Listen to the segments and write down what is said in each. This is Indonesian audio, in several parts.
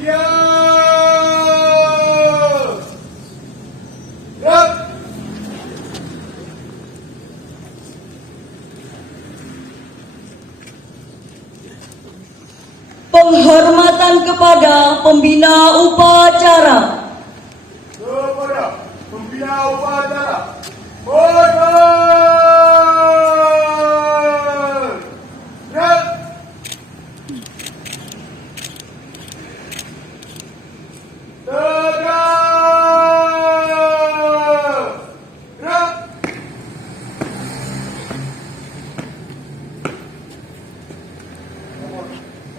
Siap! Gerak! Penghormatan kepada pembina upacara. Kepada pembina upacara, hormat! Gerak! Tegak! Gerak!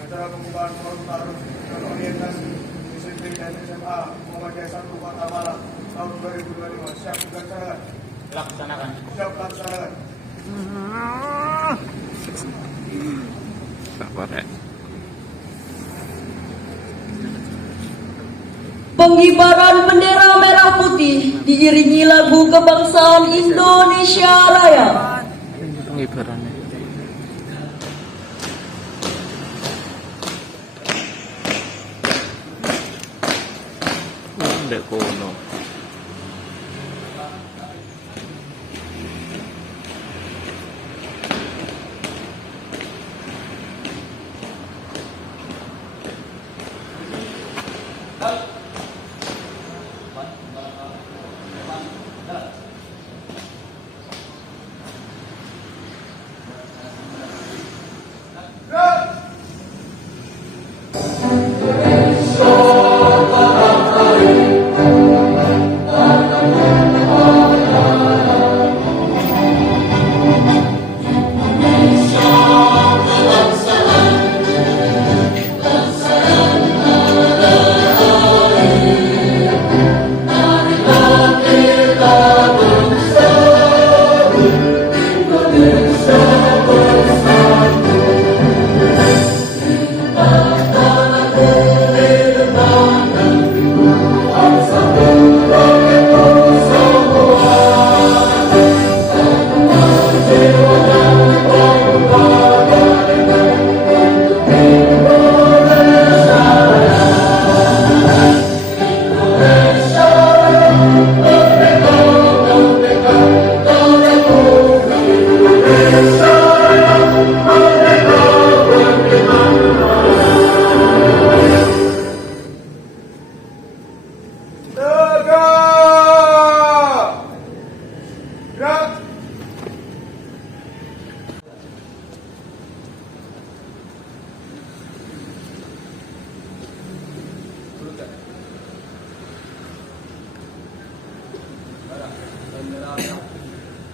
Acara pembukaan forum tarung dan orientasi SMP dan SMA Muhammadiyah 1 Kota Malang tahun 2025 siap dilaksanakan. Laksanakan. Siap dilaksanakan. Sabar ya. Pengibaran bendera merah putih diiringi lagu kebangsaan Indonesia Raya. Pengibarannya. Ndek kono. Tegak! Gerak!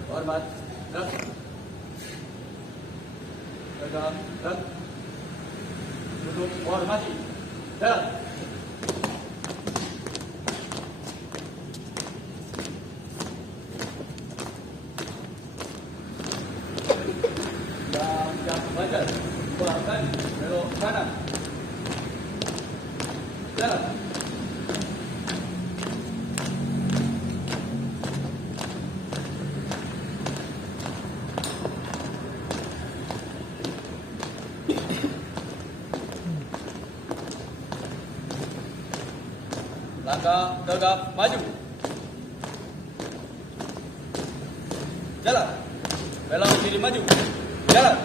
Hormat. Gerak. Tegak. Gerak. Duduk. Hormati. Gerak. Jam belajar. Bahkan belok kanan. Jalan. Langkah tegap maju. Jalan. Belok kiri maju. Jalan.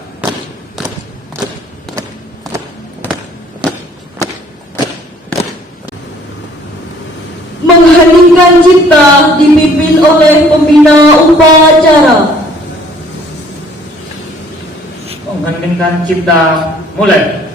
Mengheningkan cipta dipimpin oleh pembina upacara. Mengheningkan cipta mulai.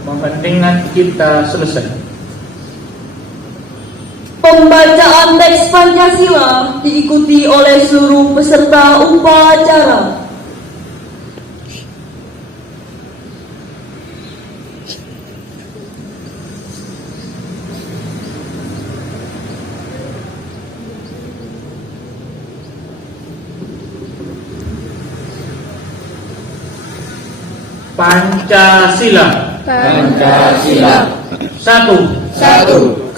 Mengheningkan cipta selesai. Pembacaan teks tes Pancasila diikuti oleh seluruh peserta upacara. Pancasila. Pancasila. Satu.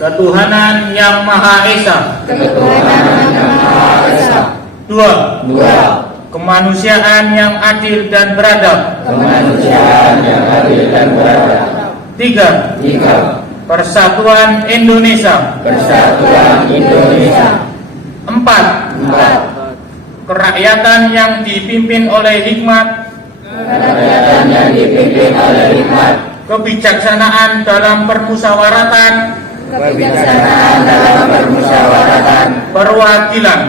Ketuhanan Yang Maha Esa. Dua. Kemanusiaan yang adil dan beradab. Tiga. Persatuan Indonesia. Empat. Kerakyatan yang dipimpin oleh hikmat. Kebijaksanaan dalam permusyawaratan. Perwakilan.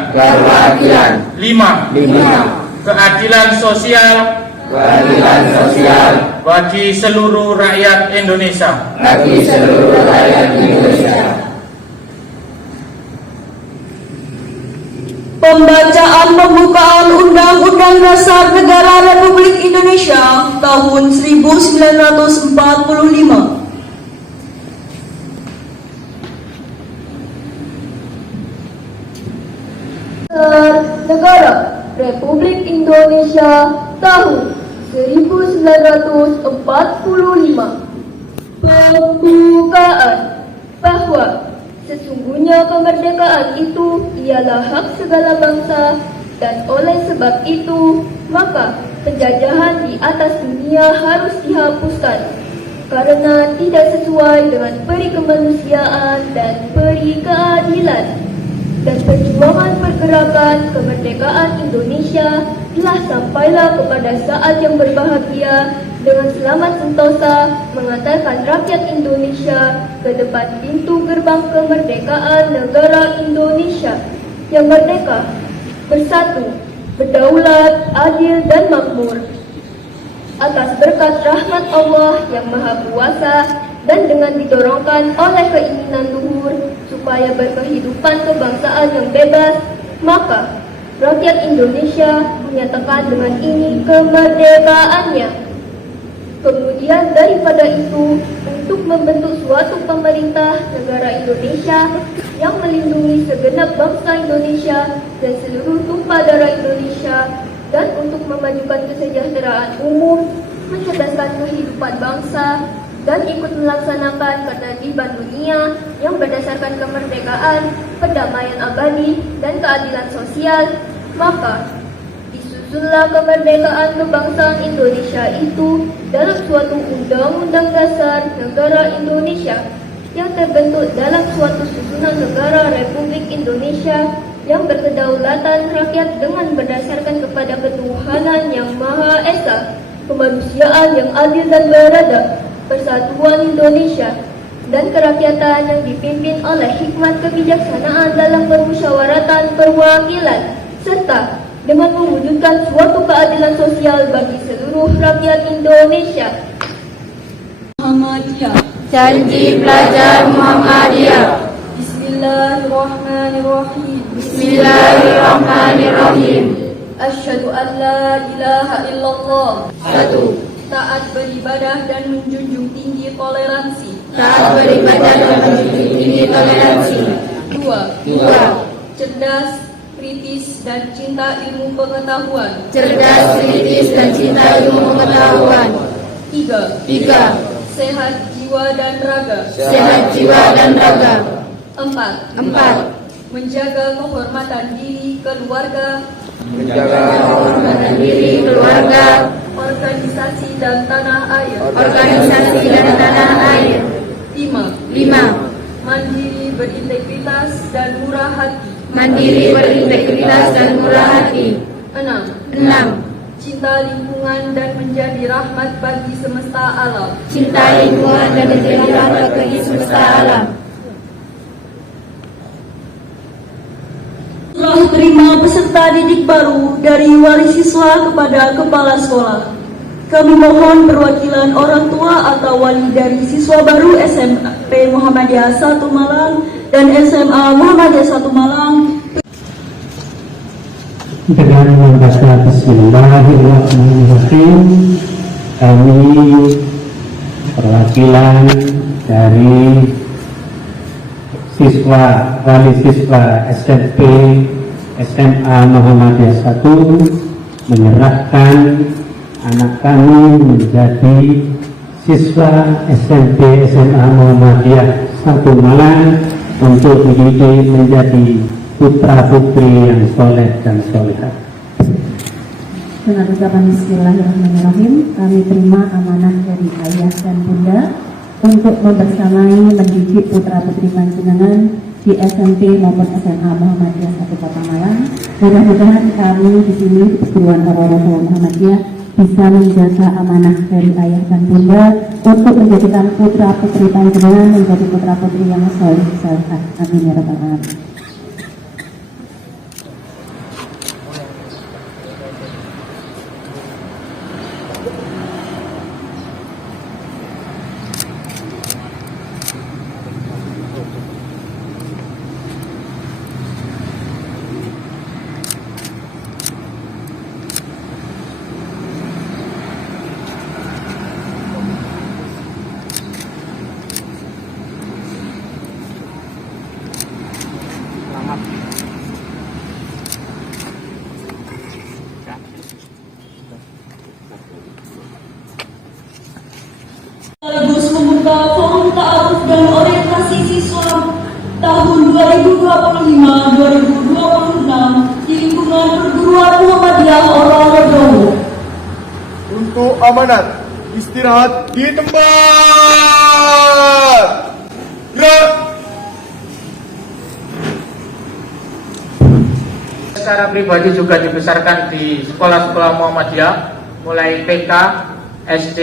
Lima. Keadilan sosial. Bagi seluruh rakyat Indonesia. Pembacaan pembukaan Undang-Undang Dasar Negara Republik Indonesia tahun 1945. Negara Republik Indonesia tahun 1945. Pembukaan bahwa sesungguhnya kemerdekaan itu ialah hak segala bangsa dan oleh sebab itu maka penjajahan di atas dunia harus dihapuskan karena tidak sesuai dengan peri kemanusiaan dan peri keadilan. Dan perjuangan pergerakan kemerdekaan Indonesia telah sampailah kepada saat yang berbahagia dengan selamat sentosa mengantarkan rakyat Indonesia ke depan pintu gerbang kemerdekaan negara Indonesia yang merdeka, bersatu, berdaulat, adil dan makmur. Atas berkat rahmat Allah yang Maha Kuasa dan dengan didorongkan oleh keinginan luhur supaya berkehidupan kebangsaan yang bebas, maka rakyat Indonesia menyatakan dengan ini kemerdekaannya. Kemudian daripada itu, untuk membentuk suatu pemerintah negara Indonesia yang melindungi segenap bangsa Indonesia dan seluruh tumpah darah Indonesia, dan untuk memajukan kesejahteraan umum, mencerdaskan kehidupan bangsa, dan ikut melaksanakan ketertiban dunia yang berdasarkan kemerdekaan, perdamaian abadi, dan keadilan sosial, maka disusunlah kemerdekaan kebangsaan Indonesia itu dalam suatu undang-undang dasar negara Indonesia yang terbentuk dalam suatu susunan negara Republik Indonesia yang berkedaulatan rakyat dengan berdasarkan kepada ketuhanan yang Maha Esa, kemanusiaan yang adil dan beradab, persatuan Indonesia, dan kerakyatan yang dipimpin oleh hikmat kebijaksanaan dalam permusyawaratan perwakilan, serta dengan mewujudkan suatu keadilan sosial bagi seluruh rakyat Indonesia. Muhammadiyah. Janji pelajar Muhammadiyah. Bismillahirrahmanirrahim. Bismillahirrahmanirrahim. Asyhadu an la ilaha illallah. Satu. Taat beribadah dan menjunjung tinggi toleransi. Taat beribadah dan menjunjung tinggi toleransi. Dua. Dua. Cerdas, kritis, dan cinta ilmu pengetahuan. Cerdas, kritis, dan cinta ilmu pengetahuan. Tiga. Tiga. Sehat jiwa dan raga. Sehat jiwa dan raga. Empat. Empat. Menjaga kehormatan diri keluarga, Kehormatan diri keluarga, organisasi dan tanah air. organisasi dan tanah air. Lima. Lima. Mandiri, berintegritas, dan murah hati. Mandiri, berintegritas, dan murah hati. Enam. Enam. Cinta lingkungan dan menjadi rahmat bagi semesta alam. Cinta lingkungan dan menjadi rahmat bagi semesta alam. Telah terima peserta didik baru dari wali siswa kepada kepala sekolah. Kami mohon perwakilan orang tua atau wali dari siswa baru SMP Muhammadiyah 1 Malang dan SMA Muhammadiyah 1 Malang. Dengan membaca Bismillahirrahmanirrahim, kami perwakilan dari wali siswa SMP SMA Muhammadiyah 1 menyerahkan anak kami menjadi siswa SMP SMA Muhammadiyah 1 Malang untuk dididik menjadi putra putri yang soleh dan solehah. Dengan ucapan Bismillahirrahmanirrahim, kami terima amanah dari ayah dan bunda untuk membersamai mendidik putra putri panjenengan di SMP maupun SMA Muhammadiyah 1 Kota Malang. Mudah-mudahan kami di sini di perguruan Roro Muhammadiyah bisa menjaga amanah dari ayah dan bunda untuk menjadikan putra putri panjenengan menjadi putra putri yang soleh salehah. Amin ya rabbal alamin. Sekaligus membuka forum ta'aruf dan orientasi siswa tahun 2025-2026 di lingkungan perguruan Muhammadiyah Roro. Untuk amanat, istirahat di tempat. Gerak. Secara pribadi juga dibesarkan di sekolah-sekolah Muhammadiyah, mulai TK, SD,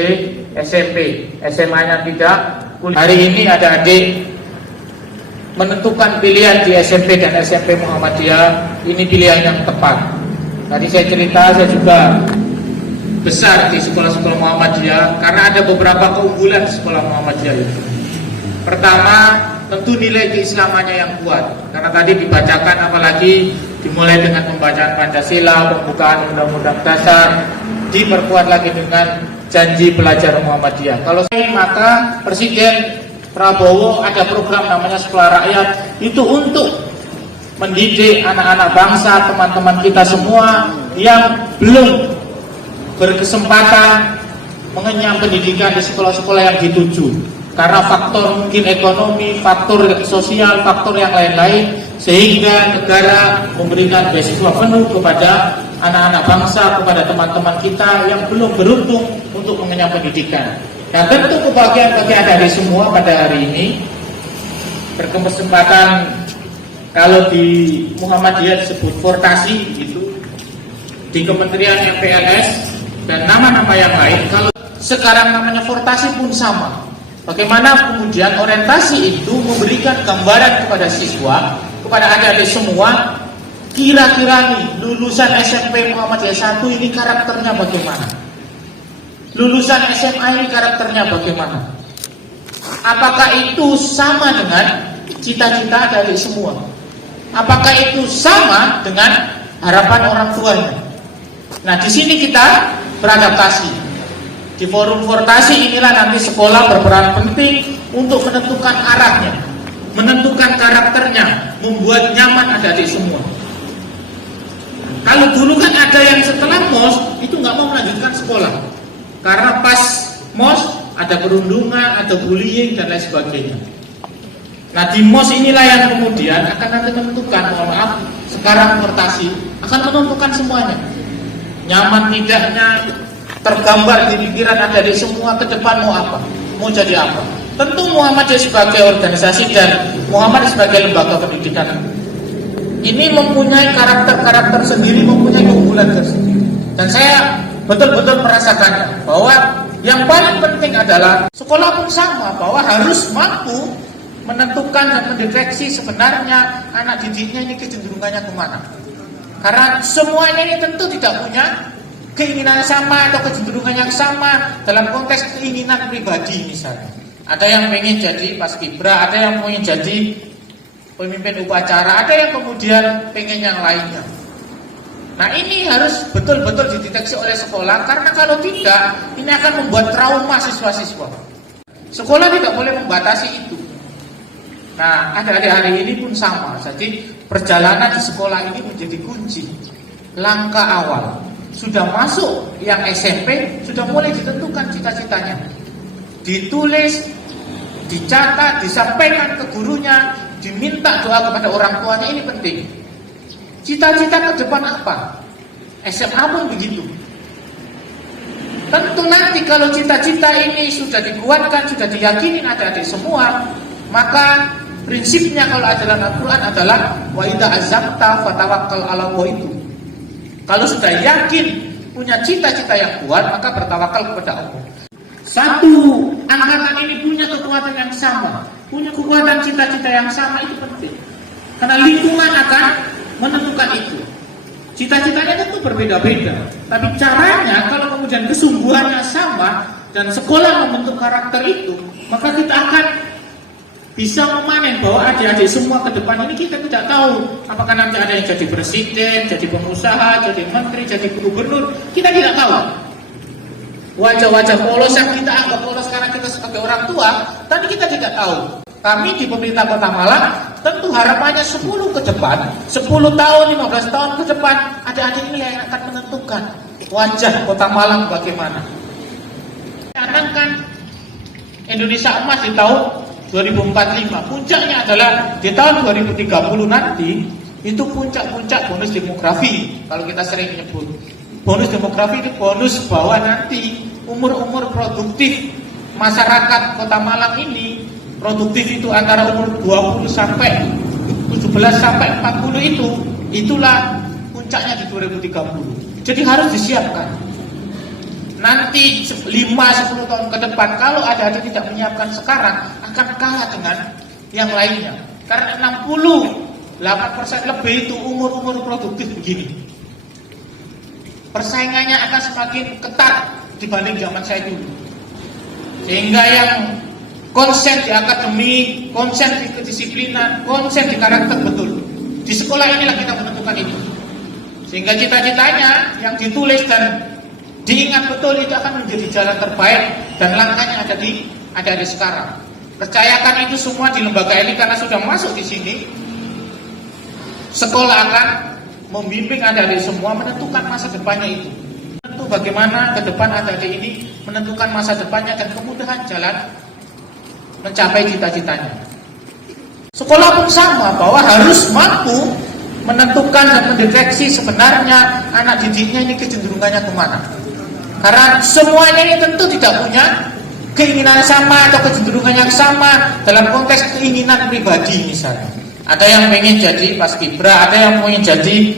SMP, SMA-nya tidak. Hari ini ada adik menentukan pilihan di SMP dan SMP Muhammadiyah, ini pilihan yang tepat. Tadi saya cerita, saya juga besar di sekolah-sekolah Muhammadiyah karena ada beberapa keunggulan di sekolah Muhammadiyah itu. Pertama, tentu nilai keislamannya yang kuat, karena tadi dibacakan apalagi dimulai dengan pembacaan Pancasila, pembukaan Undang-Undang Dasar, diperkuat lagi dengan janji pelajar Muhammadiyah. Kalau saya maka Presiden Prabowo ada program namanya Sekolah Rakyat, itu untuk mendidik anak-anak bangsa, teman-teman kita semua yang belum berkesempatan mengenyam pendidikan di sekolah-sekolah yang dituju. Karena faktor mungkin ekonomi, faktor sosial, faktor yang lain-lain, sehingga negara memberikan beasiswa penuh kepada anak-anak bangsa, kepada teman-teman kita yang belum beruntung untuk mengenyam pendidikan. Dan tentu kebahagiaan bagi adik-adik semua pada hari ini berkesempatan, kalau di Muhammadiyah disebut Fortasi itu, di Kementerian MPLS dan nama-nama yang lain. Kalau sekarang namanya Fortasi pun sama. Bagaimana kemudian orientasi itu memberikan gambaran kepada siswa, kepada adik-adik semua, kira-kira nih lulusan SMP Muhammadiyah 1 ini karakternya bagaimana? Lulusan SMA ini karakternya bagaimana? Apakah itu sama dengan cita-cita adik-adik semua? Apakah itu sama dengan harapan orang tuanya? Nah, di sini kita beradaptasi. Di forum Fortasi inilah nanti sekolah berperan penting untuk menentukan arahnya, menentukan karakternya, membuat nyaman adik-adik semua. Kalau dulu kan ada yang setelah MOS itu nggak mau melanjutkan sekolah, karena pas MOS ada perundungan, ada bullying dan lain sebagainya. Nah, di MOS inilah yang kemudian akan nanti menentukan, mohon maaf, sekarang Fortasi akan menentukan semuanya. Nyaman tidaknya tergambar di pikiran adik-adik semua ke depan mau apa, mau jadi apa. Tentu Muhammadiyah sebagai organisasi dan Muhammadiyah sebagai lembaga pendidikan ini mempunyai karakter-karakter sendiri, mempunyai keunggulan tersendiri. Dan saya betul-betul merasakan bahwa yang paling penting adalah sekolah pun sama, bahwa harus mampu menentukan dan mendeteksi sebenarnya anak didiknya ini kecenderungannya kemana. Karena semuanya ini tentu tidak punya keinginan sama atau kecenderungan yang sama dalam konteks keinginan pribadi. Misalnya ada yang pengen jadi paskibra, ada yang pengen jadi pemimpin upacara, ada yang kemudian pengen yang lainnya. Nah ini harus betul-betul dideteksi oleh sekolah, karena kalau tidak, ini akan membuat trauma siswa-siswa. Sekolah tidak boleh membatasi itu. Nah, adik-adik hari ini pun sama. Jadi perjalanan di sekolah ini menjadi kunci. Langkah awal. Sudah masuk yang SMP, sudah mulai ditentukan cita-citanya. Ditulis, dicatat, disampaikan ke gurunya, diminta doa kepada orang tuanya, ini penting. Cita-cita ke depan apa? SMA pun begitu. Tentu nanti kalau cita-cita ini sudah dikuatkan, sudah diyakini adik-adik semua, maka prinsipnya kalau ajaran Al-Quran adalah wa idza azamta fatawakkal 'ala Allah itu. Kalau sudah yakin punya cita-cita yang kuat, maka bertawakal kepada Allah. Satu angkatan ini punya kekuatan yang sama, punya kekuatan cita-cita yang sama, itu penting. Karena lingkungan akan menentukan itu. Cita-citanya tentu berbeda-beda, tapi caranya kalau kemudian kesungguhannya sama dan sekolah membentuk karakter itu, maka kita akan bisa memanen bahwa adik-adik semua ke depan ini kita tidak tahu apakah nanti ada yang jadi presiden, jadi pengusaha, jadi menteri, jadi gubernur, kita tidak tahu. Wajah-wajah polos yang kita anggap polos karena kita sebagai orang tua, tapi kita tidak tahu. Kami di pemerintah Kota Malang tentu harapannya 10 ke depan, 10 tahun, 15 tahun ke depan, adik-adik ini yang akan menentukan wajah Kota Malang bagaimana. Canangkan Indonesia Emas di tahun 2045, puncaknya adalah di tahun 2030 nanti, itu puncak-puncak bonus demografi. Kalau kita sering menyebut bonus demografi, itu bonus bahwa nanti umur-umur produktif masyarakat Kota Malang ini, produktif itu antara umur 20 sampai 17 sampai 40 itulah puncaknya di 2030. Jadi harus disiapkan. Nanti 5-10 tahun ke depan, kalau adik-adik tidak menyiapkan sekarang, akan kalah dengan yang lainnya. Karena 68% lebih itu umur-umur produktif begini. Persaingannya akan semakin ketat dibanding zaman saya dulu. Sehingga yang konsen di akademi, konsen di kedisiplinan, konsen di karakter betul. Di sekolah inilah kita menentukan itu. Sehingga cita-citanya yang ditulis dan diingat betul itu akan menjadi jalan terbaik dan langkahnya ada di sekarang. Percayakan itu semua di lembaga ini karena sudah masuk di sini. Sekolah akan membimbing adik-adik semua menentukan masa depannya itu. Tentu bagaimana ke depan adik-adik ini menentukan masa depannya dan kemudahan jalan mencapai cita-citanya. Sekolah pun sama, bahwa harus mampu menentukan dan mendeteksi sebenarnya anak didiknya ini kecenderungannya kemana. Karena semuanya ini tentu tidak punya keinginan sama atau kecenderungan yang sama dalam konteks keinginan pribadi misalnya. Ada yang pengen jadi paskibra, ada yang pengen jadi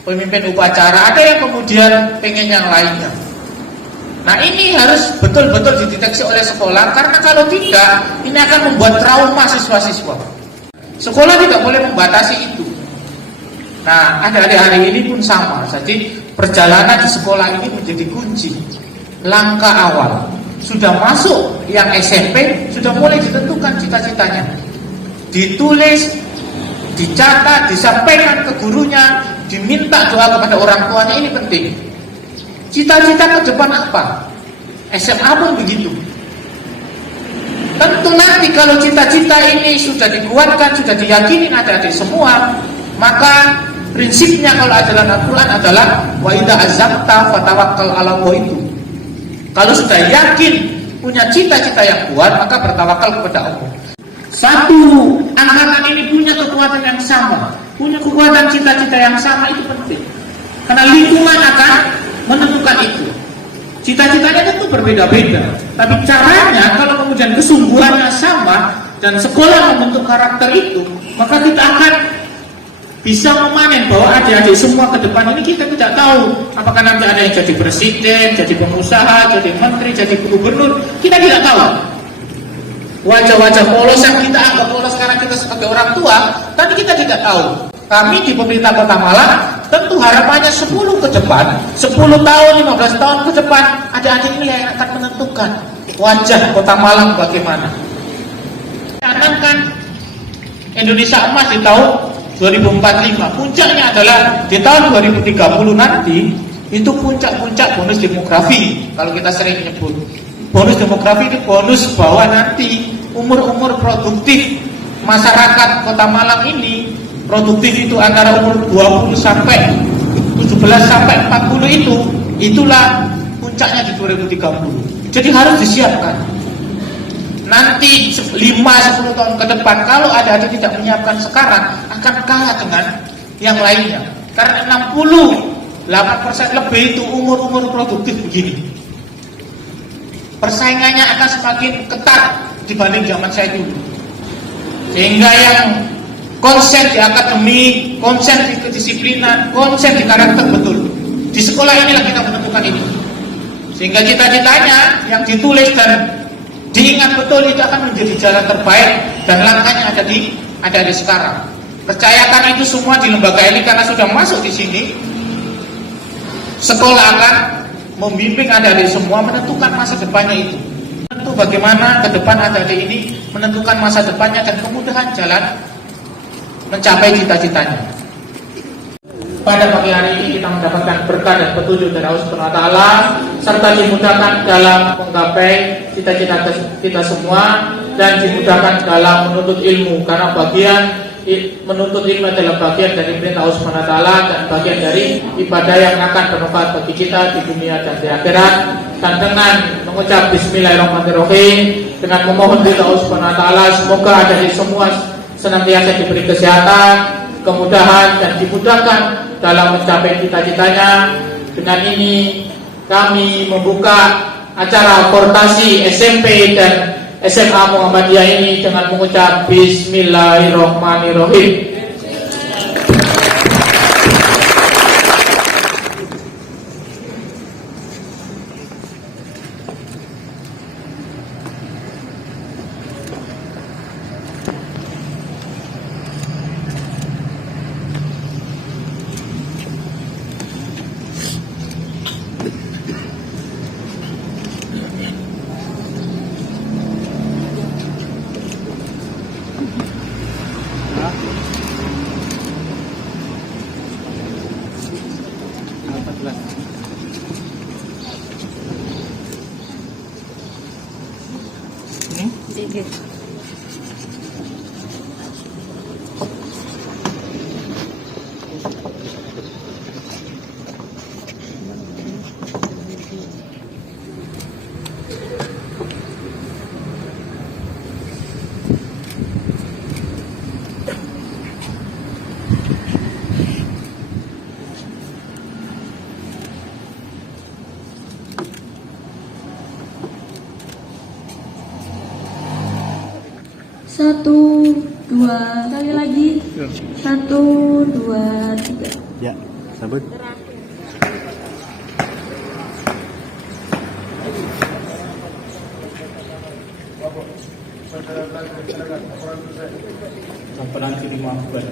pemimpin upacara, ada yang kemudian pengen yang lainnya. Nah ini harus betul-betul dideteksi oleh sekolah, karena kalau tidak, ini akan membuat trauma siswa-siswa. Sekolah tidak boleh membatasi itu. Nah adik-adik hari ini pun sama. Jadi perjalanan di sekolah ini menjadi kunci. Langkah awal. Sudah masuk yang SMP, sudah mulai ditentukan cita-citanya. Ditulis, dicatat, disampaikan ke gurunya, diminta doa kepada orang tuanya, ini penting. Cita-cita ke depan apa? SMA pun begitu. Tentu nanti kalau cita-cita ini sudah dikuatkan, sudah diyakini adik-adik semua, maka prinsipnya kalau ajaran Al-Quran adalah wa idza azamta fatawakkal 'ala Allah itu. Kalau sudah yakin punya cita-cita yang kuat, maka bertawakal kepada Allah. Satu angkatan ini punya kekuatan yang sama, punya kekuatan cita-cita yang sama, itu penting. Karena lingkungan akan menentukan itu. Cita-citanya tentu berbeda-beda, tapi caranya kalau kemudian kesungguhannya sama dan sekolah membentuk karakter itu, maka kita akan bisa memanen bahwa adik-adik semua ke depan ini kita tidak tahu apakah nanti ada yang jadi presiden, jadi pengusaha, jadi menteri, jadi gubernur, kita tidak tahu. Wajah-wajah polos yang kita anggap polos karena kita sebagai orang tua, tapi kita tidak tahu. Kami di pemerintah Kota Malang tentu harapannya 10 ke depan, 10 tahun, 15 tahun ke depan, adik-adik ini yang akan menentukan wajah Kota Malang bagaimana. Canangkan Indonesia emas di tahun 2045. Puncaknya adalah di tahun 2030 nanti, itu puncak-puncak bonus demografi. Kalau kita sering menyebut bonus demografi, itu bonus bahwa nanti umur-umur produktif masyarakat Kota Malang ini, produktif itu antara umur 20 sampai 17 sampai 40, itulah puncaknya di 2030. Jadi harus disiapkan. Nanti 5-10 tahun ke depan, kalau ada tidak menyiapkan sekarang, akan kalah dengan yang lainnya. Karena 68% lebih itu umur-umur produktif begini. Persaingannya akan semakin ketat dibanding zaman saya dulu. Sehingga yang konsen di akademi, konsen di kedisiplinan, konsen di karakter betul. Di sekolah inilah kita menentukan ini. Sehingga cita-citanya yang ditulis dan diingat betul itu akan menjadi jalan terbaik, dan langkahnya ada di sekarang. Percayakan itu semua di lembaga elit, karena sudah masuk di sini. Sekolah akan membimbing adik-adik semua menentukan masa depannya itu. Tentu bagaimana ke depan adik-adik ini menentukan masa depannya dan kemudahan jalan mencapai cita-citanya. Pada pagi hari ini kita mendapatkan berkah dan petunjuk dari Allah Subhanahu wa taala, serta dimudahkan dalam menggapai cita-cita kita semua, dan dimudahkan dalam menuntut ilmu, karena menuntut ilmu adalah bagian dari perintah Allah Subhanahu wa taala dan bagian dari ibadah yang akan bermanfaat bagi kita di dunia dan di akhirat. Dan dengan mengucap bismillahirrahmanirrahim, dengan memohon ridha Allah Subhanahu wa taala, semoga adik-adik semua senantiasa diberi kesehatan, kemudahan, dan dimudahkan dalam mencapai cita-citanya. Dengan ini kami membuka acara portasi SMP dan SMA Muhammadiyah ini dengan mengucap bismillahirrahmanirrahim. Satu, dua, sekali lagi. 1, 2, 3. Ya, sabut. Sampai nanti 5 bulan.